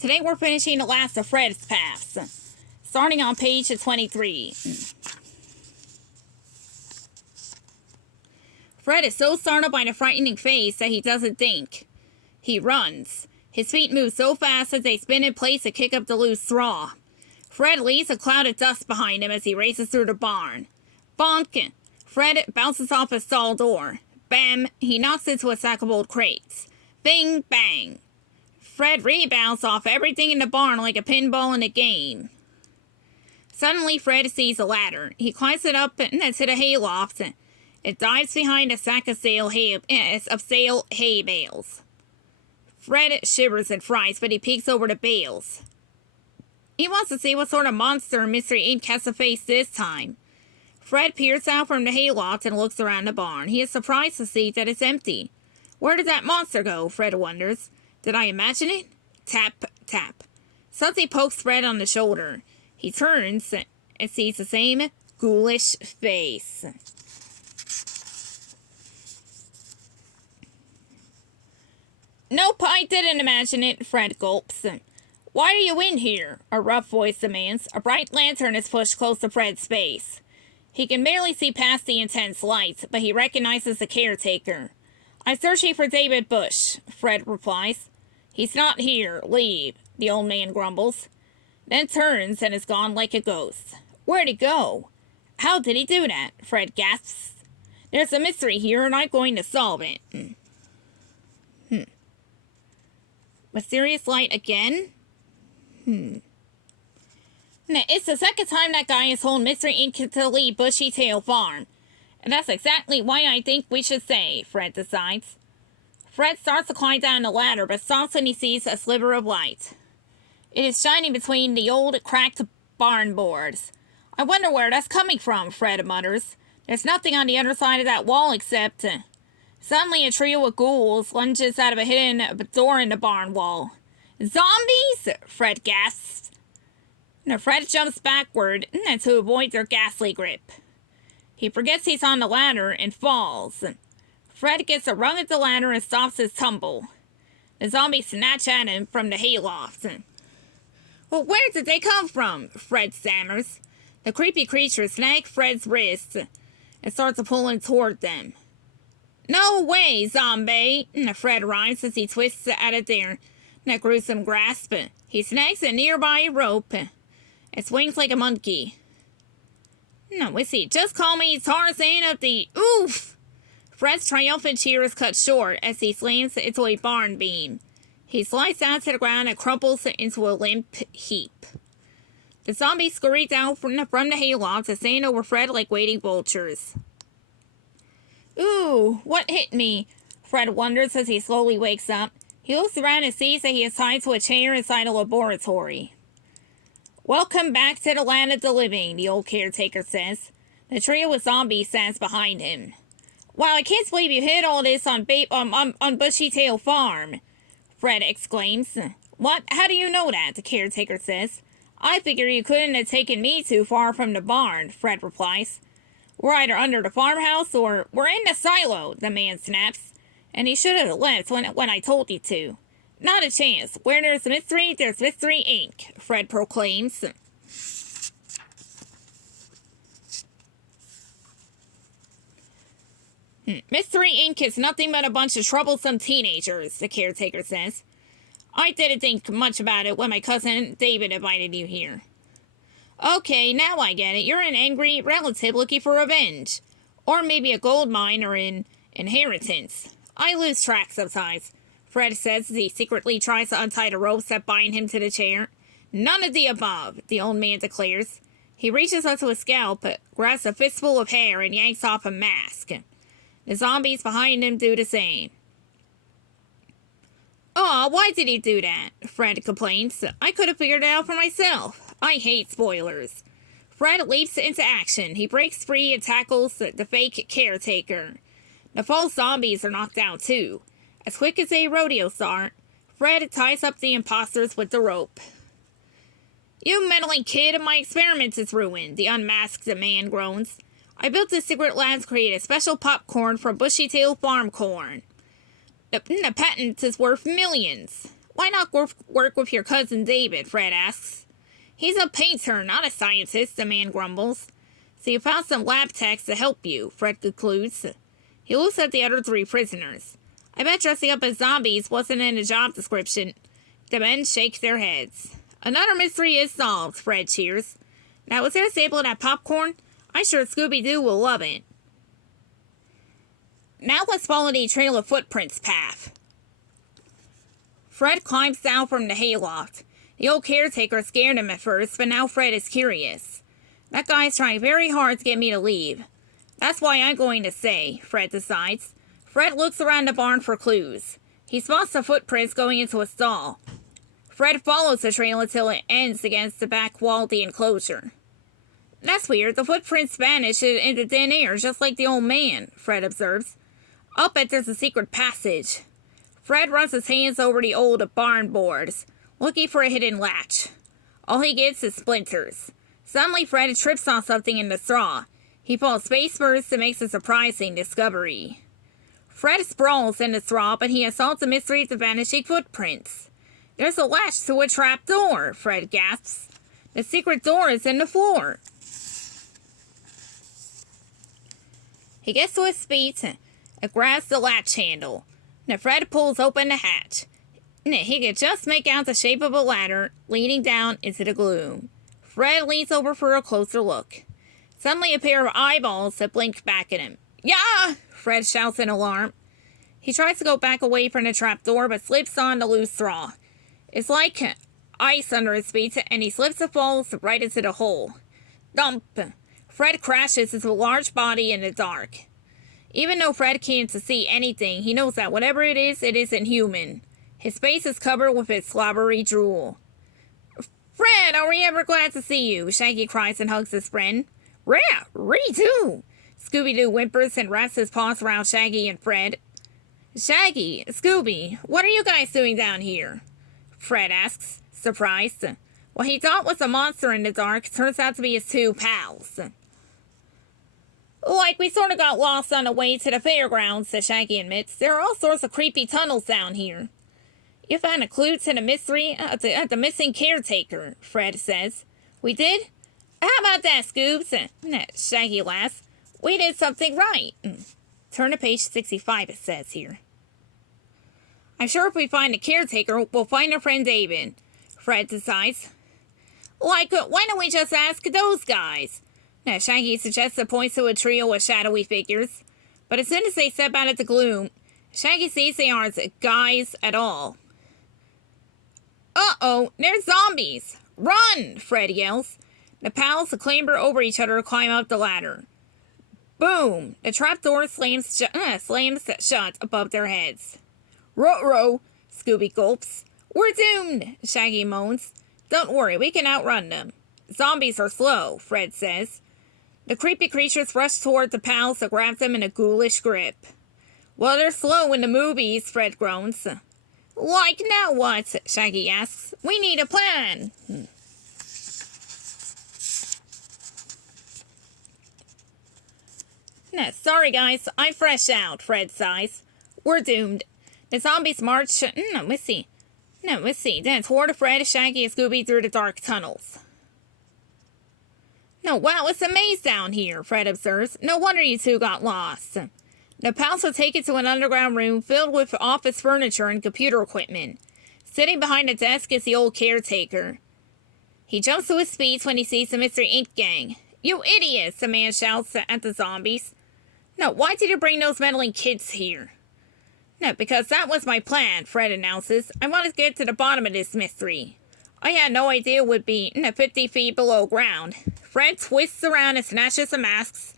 Today we're finishing the last of Fred's Paths, starting on page 23. Fred is so startled by the frightening face that he doesn't think. He runs. His feet move so fast that they spin in place to kick up the loose straw. Fred leaves a cloud of dust behind him as he races through the barn. Bonk! Fred bounces off a stall door. Bam! He knocks into a sack of old crates. Bing! Bang! Fred rebounds off everything in the barn like a pinball in a game. Suddenly, Fred sees a ladder. He climbs it up to the hayloft. It dives behind a sack of stale hay bales. Fred shivers and fries, but he peeks over the bales. He wants to see what sort of monster Mystery Inc. has to face this time. Fred peers out from the hayloft and looks around the barn. He is surprised to see that it's empty. Where did that monster go? Fred wonders. Did I imagine it? Tap, tap. Something pokes Fred on the shoulder. He turns and sees the same ghoulish face. Nope, I didn't imagine it, Fred gulps. Why are you in here? A rough voice demands. A bright lantern is pushed close to Fred's face. He can barely see past the intense light, but he recognizes the caretaker. I'm searching for David Bush, Fred replies. He's not here. Leave, the old man grumbles. Then turns and is gone like a ghost. Where'd he go? How did he do that? Fred gasps. There's a mystery here and I'm going to solve it. Mysterious light again? It's the second time that guy has told Mystery Inc. to leave Bushy Tail Farm. And that's exactly why I think we should stay, Fred decides. Fred starts to climb down the ladder, but stops when he sees a sliver of light. It is shining between the old, cracked barn boards. I wonder where that's coming from, Fred mutters. There's nothing on the other side of that wall except... Suddenly, a trio of ghouls lunges out of a hidden door in the barn wall. Zombies? Fred gasps. Now, Fred jumps backward to avoid their ghastly grip. He forgets he's on the ladder and falls. Fred gets a rung of the ladder and stops his tumble. The zombies snatch at him from the hayloft. Well, where did they come from? Fred stammers. The creepy creature snags Fred's wrist and starts to pull him toward them. No way, zombie! Fred rhymes as he twists out of their gruesome grasp. He snags a nearby rope and swings like a monkey. No, is he? Just call me Tarzan of the... Oof! Fred's triumphant cheer is cut short as he slams into a barn beam. He slides down to the ground and crumples into a limp heap. The zombies scurry down from the hayloft to stand over Fred like waiting vultures. Ooh, what hit me? Fred wonders as he slowly wakes up. He looks around and sees that he is tied to a chair inside a laboratory. Welcome back to the land of the living, the old caretaker says. The trio of zombies stands behind him. Wow, I can't believe you hid all this on Bushy Tail Farm, Fred exclaims. What? How do you know that? The caretaker says. I figure you couldn't have taken me too far from the barn, Fred replies. We're either under the farmhouse or we're in the silo, the man snaps. And he should have left when I told you to. Not a chance. Where there's mystery, there's Mystery Inc., Fred proclaims. Mystery Inc. is nothing but a bunch of troublesome teenagers, the caretaker says. I didn't think much about it when my cousin David invited you here. Okay, now I get it. You're an angry relative looking for revenge. Or maybe a gold mine or an inheritance. I lose track sometimes, Fred says as he secretly tries to untie the ropes that bind him to the chair. None of the above, the old man declares. He reaches up to his scalp, grabs a fistful of hair, and yanks off a mask. The zombies behind him do the same. Aw, why did he do that? Fred complains. I could have figured it out for myself. I hate spoilers. Fred leaps into action. He breaks free and tackles the fake caretaker. The false zombies are knocked down too. As quick as a rodeo start, Fred ties up the imposters with the rope. You meddling kid, my experiment is ruined, the unmasked man groans. I built this secret lab to create a special popcorn from Bushy Tail Farm corn. The patent is worth millions. Why not work with your cousin David? Fred asks. He's a painter, not a scientist, the man grumbles. So you found some lab techs to help you, Fred concludes. He looks at the other three prisoners. I bet dressing up as zombies wasn't in the job description. The men shake their heads. Another mystery is solved, Fred cheers. Now, was there a sample of that popcorn? I'm sure Scooby-Doo will love it. Now let's follow the trail of footprints path. Fred climbs down from the hayloft. The old caretaker scared him at first, but now Fred is curious. That guy's trying very hard to get me to leave. That's why I'm going to stay, Fred decides. Fred looks around the barn for clues. He spots the footprints going into a stall. Fred follows the trail until it ends against the back wall of the enclosure. That's weird. The footprints vanish into thin air, just like the old man, Fred observes. I'll bet there's a secret passage. Fred runs his hands over the old barn boards, looking for a hidden latch. All he gets is splinters. Suddenly, Fred trips on something in the straw. He falls face first and makes a surprising discovery. Fred sprawls in the straw, but he has solved the mystery of the vanishing footprints. There's a latch to a trap door, Fred gasps. The secret door is in the floor. He gets to his feet and grabs the latch handle. Now Fred pulls open the hatch. He can just make out the shape of a ladder leading down into the gloom. Fred leans over for a closer look. Suddenly a pair of eyeballs that blink back at him. Yeah! Fred shouts in alarm. He tries to go back away from the trapdoor but slips on the loose straw. It's like ice under his feet and he slips and falls right into the hole. Thump! Fred crashes into a large body in the dark. Even though Fred can't see anything, he knows that whatever it isn't human. His face is covered with its slobbery drool. Fred, are we ever glad to see you? Shaggy cries and hugs his friend. Yeah, me too. Scooby-Doo whimpers and wraps his paws around Shaggy and Fred. Shaggy, Scooby, what are you guys doing down here? Fred asks, surprised. What he thought was a monster in the dark turns out to be his two pals. Like we sort of got lost on the way to the fairgrounds, Shaggy admits. There are all sorts of creepy tunnels down here. You found a clue to the mystery of the missing caretaker, Fred says. We did? How about that, Scoobs? Shaggy laughs. We did something right. Turn to page 65, it says here. I'm sure if we find the caretaker, we'll find our friend David, Fred decides. Like, why don't we just ask those guys? Shaggy suggests and points to a trio of shadowy figures. But as soon as they step out of the gloom, Shaggy sees they aren't guys at all. Uh-oh, there's zombies! Run! Fred yells. The pals clamber over each other and climb up the ladder. Boom! The trapdoor slams shut above their heads. Ruh-roh! Scooby gulps. We're doomed! Shaggy moans. Don't worry, we can outrun them. Zombies are slow, Fred says. The creepy creatures rush toward the pals to grab them in a ghoulish grip. Well, they're slow in the movies, Fred groans. Like now what? Shaggy asks. We need a plan. Sorry guys, I'm fresh out, Fred sighs. We're doomed. The zombies march... let's see. Then toward Fred, Shaggy, and Scooby through the dark tunnels. No, wow, it's a maze down here, Fred observes. No wonder you two got lost. The pals are taken to an underground room filled with office furniture and computer equipment. Sitting behind a desk is the old caretaker. He jumps to his feet when he sees the Mr. Ink gang. You idiots, the man shouts at the zombies. No, why did you bring those meddling kids here? No, because that was my plan, Fred announces. I wanted to get to the bottom of this mystery. I had no idea it would be 50 feet below ground. Fred twists around and snatches the masks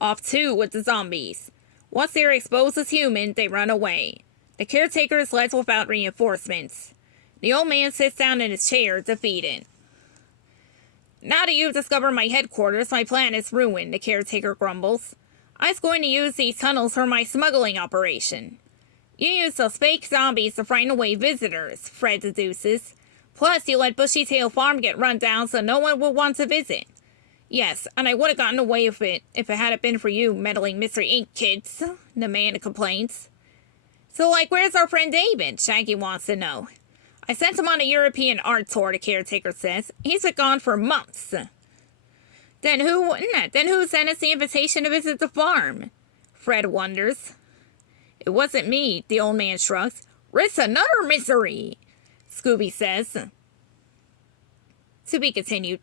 off too with the zombies. Once they are exposed as human, they run away. The caretaker is left without reinforcements. The old man sits down in his chair, defeated. Now that you've discovered my headquarters, my plan is ruined, the caretaker grumbles. I was going to use these tunnels for my smuggling operation. You used those fake zombies to frighten away visitors, Fred deduces. Plus, you let Bushytail Farm get run down so no one would want to visit. Yes, and I would have gotten away with it if it hadn't been for you meddling Mr. Ink kids, the man complains. So, where's our friend David? Shaggy wants to know. I sent him on a European art tour, the caretaker says. He's been gone for months. Then who sent us the invitation to visit the farm? Fred wonders. It wasn't me, the old man shrugs. Risk another misery, Scooby says. To be continued.